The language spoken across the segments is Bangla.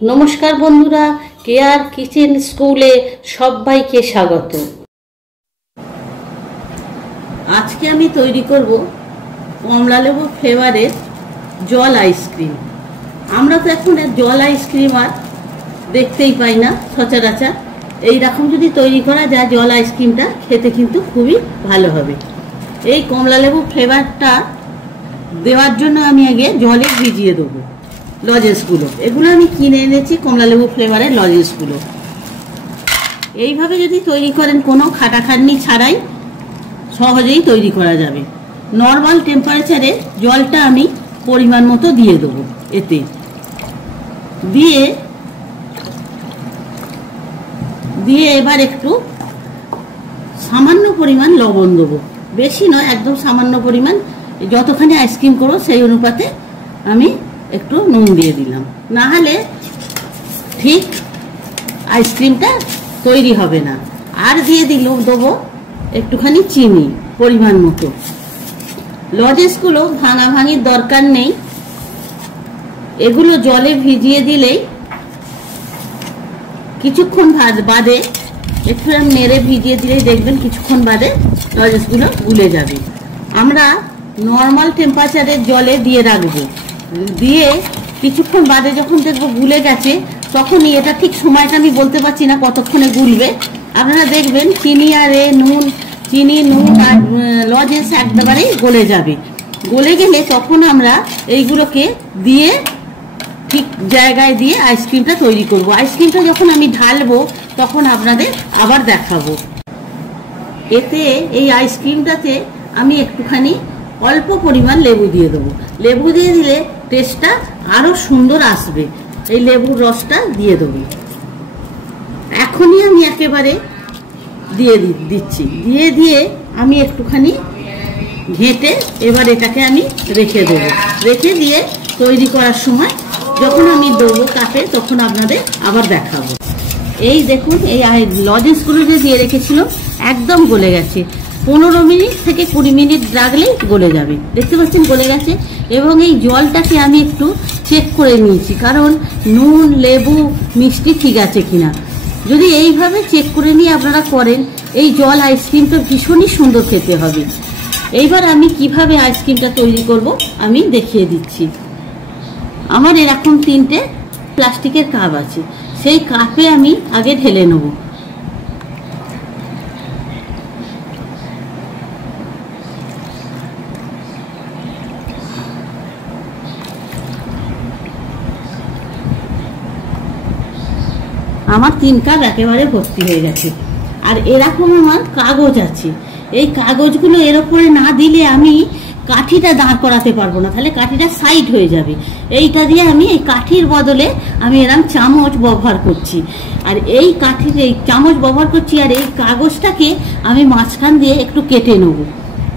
नमस्कार बंधुरा केयर किचेन स्कूले सबाइके स्वागत। आज के आमी तैरी करब कमला लेबू फ्लेवारेर जल आइसक्रीम। आमरा तो एखन जल आइसक्रीम आर देखतेई पाई ना सचराचर। एई रकम जदि तैरी करा जाय जल आइसक्रीमटा खेते किन्तु खूबई भालो हबे। एई कमला लेबू फ्लेवारटा देওয়ার জন্য আমি আগে জলে ভিজিয়ে দেব লজেন্সগুলো। এগুলো আমি কিনে এনেছি কমলা লেবু ফ্লেভারের লজেন্সগুলো। এইভাবে যদি তৈরি করেন কোনো খাটাখাটনি ছাড়াই সহজেই তৈরি করা যাবে। নরমাল টেম্পারেচারে জলটা আমি পরিমাণ মতো দিয়ে দেব। এতে দিয়ে এবার একটু সামান্য পরিমাণ লবণ দেব, বেশি নয়, একদম সামান্য পরিমাণ। যতখানি আইসক্রিম করব সেই অনুপাতে আমি একটু নুন দিয়ে দিলাম, না হলে ঠিক আইসক্রিমটা তৈরি হবে না। আর দিয়ে দেবো একটুখানি চিনি পরিমাণ মতো। লজেন্সগুলো ভাঙাভাঙির দরকার নেই, এগুলো জলে ভিজিয়ে দিলেই কিছুক্ষণ বাদে একটু নেড়ে ভিজিয়ে দিলেই দেখবেন কিছুক্ষণ বাদে লজেন্সগুলো গুলে যাবে। আমরা নরমাল টেম্পারেচারে জলে দিয়ে রাখবো, দিয়ে কিছুক্ষণ বাদে যখন দেখবো গুলে গেছে তখনই, এটা ঠিক সময়টা আমি বলতে পারছি না কতক্ষণে গুলবে, আপনারা দেখবেন চিনি আর নুন আর লজেন্স একবারেই গলে যাবে। গলে গেলে তখন আমরা এইগুলোকে দিয়ে ঠিক জায়গায় দিয়ে আইসক্রিমটা তৈরি করব। আইসক্রিমটা যখন আমি ঢালবো তখন আপনাদের আবার দেখাবো। এতে এই আইসক্রিমটাতে আমি একটুখানি অল্প পরিমাণ লেবু দিয়ে দেবো। লেবু দিয়ে দিলে টেস্টটা আরো সুন্দর আসবে। এই লেবুর রসটা দিয়ে দেবো। এখনই আমি একেবারে দিয়ে দিচ্ছি। দিয়ে আমি একটুখানি ঘেঁটে এবার এটাকে আমি রেখে দেবো। রেখে দিয়ে তৈরি করার সময় যখন আমি দেবো কাপে তখন আপনাদের আবার দেখাবো। এই দেখুন, এই লজেন্সগুলো যে দিয়ে রেখেছিল একদম গলে গেছে। 15 মিনিট থেকে 20 মিনিট রাখলেই গলে যাবে। দেখতে পাচ্ছেন গলে গেছে। এবং এই জলটাকে আমি একটু চেক করে নিয়েছি, কারণ নুন লেবু মিষ্টি ঠিক আছে কিনা। যদি এইভাবে চেক করে নিয়ে আপনারা করেন এই জল আইসক্রিমটা ভীষণই সুন্দর খেতে হবে। এইবার আমি কিভাবে আইসক্রিমটা তৈরি করব আমি দেখিয়ে দিচ্ছি। আমার এরকম 3টে প্লাস্টিকের কাপ আছে, সেই কাপে আমি আগে ঢেলে নেব। আমার 3 কাপ একেবারে ভর্তি হয়ে গেছে। আর এরকম আমার কাগজ আছে, এই কাগজগুলো এর উপরে না দিলে আমি কাঠিটা দাঁড় করাতে পারবো না, তাহলে কাঠিটা সাইড হয়ে যাবে। এইটা দিয়ে আমি এই কাঠির বদলে আমি এরকম চামচ ব্যবহার করছি। আর এই কাঠির এই চামচ ব্যবহার করছি। আর এই কাগজটাকে আমি মাঝখান দিয়ে একটু কেটে নেব।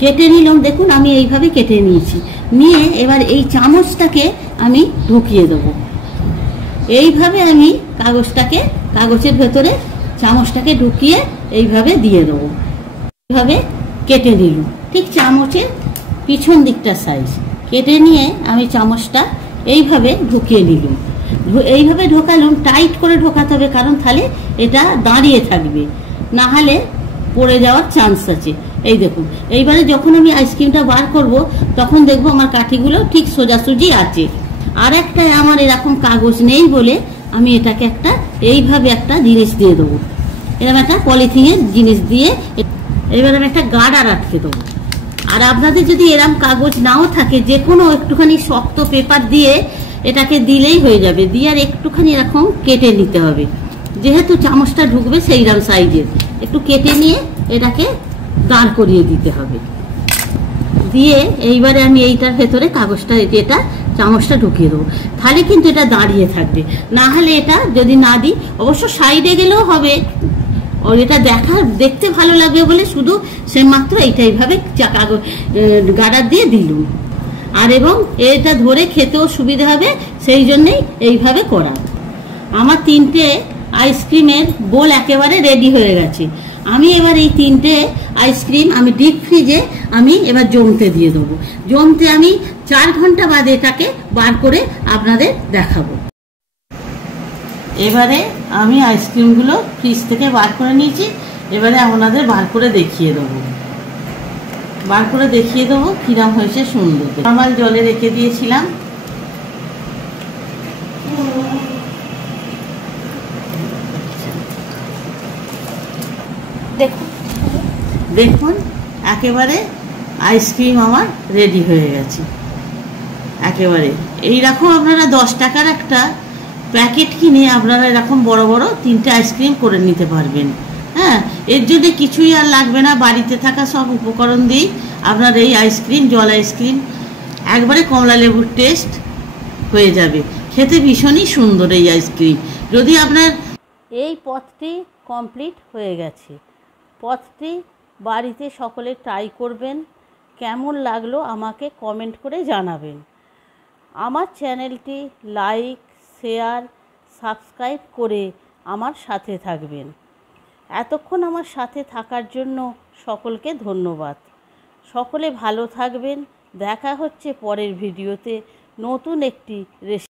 কেটে নিলাম, দেখুন আমি এইভাবে কেটে নিয়েছি। নিয়ে এবার এই চামচটাকে আমি ঢুকিয়ে দেবো। এইভাবে আমি কাগজের ভেতরে চামচটাকে ঢুকিয়ে এইভাবে দিয়ে দেবো। এইভাবে কেটে নিলাম, ঠিক চামচের পিছন দিকটা সাইজ কেটে নিয়ে আমি চামচটা এইভাবে ঢুকিয়ে নিলাম। এইভাবে ঢোকালাম, টাইট করে ঢোকাতে হবে, কারণ তাহলে এটা দাঁড়িয়ে থাকবে, না হলে পড়ে যাওয়ার চান্স আছে। এই দেখুন, এইবারে যখন আমি আইসক্রিমটা বার করব তখন দেখবো আমার কাঠিগুলো ঠিক সোজাসুজি আছে। আর একটা আমার এরকম কাগজ নেই বলে আমি এটাকে এইভাবে একটা জিনিস দিয়ে দেবো। এরকম একটা পলিথিনের জিনিস দিয়ে এবার আমি একটা গার্ডার আটকে দেবো। আর আপনাদের যদি এরকম কাগজ নাও থাকে, যে কোনো একটুখানি শক্ত পেপার দিয়ে এটাকে দিলেই হয়ে যাবে। দিয়ে আর একটুখানি এরকম কেটে নিতে হবে, যেহেতু চামচটা ঢুকবে সেইরকম সাইজের একটু কেটে নিয়ে এটাকে দাঁড় করিয়ে দিতে হবে। দিয়ে এইবারে আমি এইটার ভেতরে কাগজটা এটা চামচটা ঢুকিয়ে দেবো, তাহলে কিন্তু এটা দাঁড়িয়ে থাকবে। না হলে এটা যদি না দিই, অবশ্য সাইডে গেলেও হবে, এটা দেখতে ভালো লাগবে বলে শুধু সে মাত্র এইভাবে গার্ডার দিয়ে দিলুম। আর এবং এটা ধরে খেতেও সুবিধা হবে, সেই জন্যই এইভাবে করা। আমার 3টে আইসক্রিমের বোল একেবারে রেডি হয়ে গেছে। আমি এবার এই 3টে আইসক্রিম আমি ডিপ ফ্রিজে আমি এবার জমতে দিয়ে দেবো। জমতে আমি 4 ঘন্টা বাদে এটাকে বার করে আপনাদের দেখাবো। এবারে আমি আইসক্রিমগুলো ফ্রিজ থেকে বার করে নিয়েছি। এবারে আপনাদের বার করে দেখিয়ে দেবো কিরম হয়েছে সুন্দর। নরমাল জলে রেখে দিয়েছিলাম। দেখুন একেবারে আইসক্রিম আমার রেডি হয়ে গেছে। একেবারে এইরকম আপনারা 10 টাকার একটা প্যাকেট কিনে আপনারা এরকম বড় বড় 3টে আইসক্রিম করে নিতে পারবেন। হ্যাঁ, এর জন্য কিছুই আর লাগবে না, বাড়িতে থাকা সব উপকরণ দিয়েই আপনার এই আইসক্রিম, জল আইসক্রিম একবারে কমলা লেবুর টেস্ট হয়ে যাবে। খেতে ভীষণই সুন্দর এই আইসক্রিম। যদি আপনার এই পথটি কমপ্লিট হয়ে গেছে, পথটি বাড়িতে সকলে ট্রাই করবেন। কেমন লাগলো আমাকে কমেন্ট করে জানাবেন। আমার চ্যানেলটি লাইক, শেয়ার, সাবস্ক্রাইব করে আমার সাথে থাকবেন। এতক্ষণ আমার সাথে থাকার জন্য সকলকে ধন্যবাদ। সকলে ভালো থাকবেন। দেখা হচ্ছে পরের ভিডিওতে নতুন একটি রেসিপি।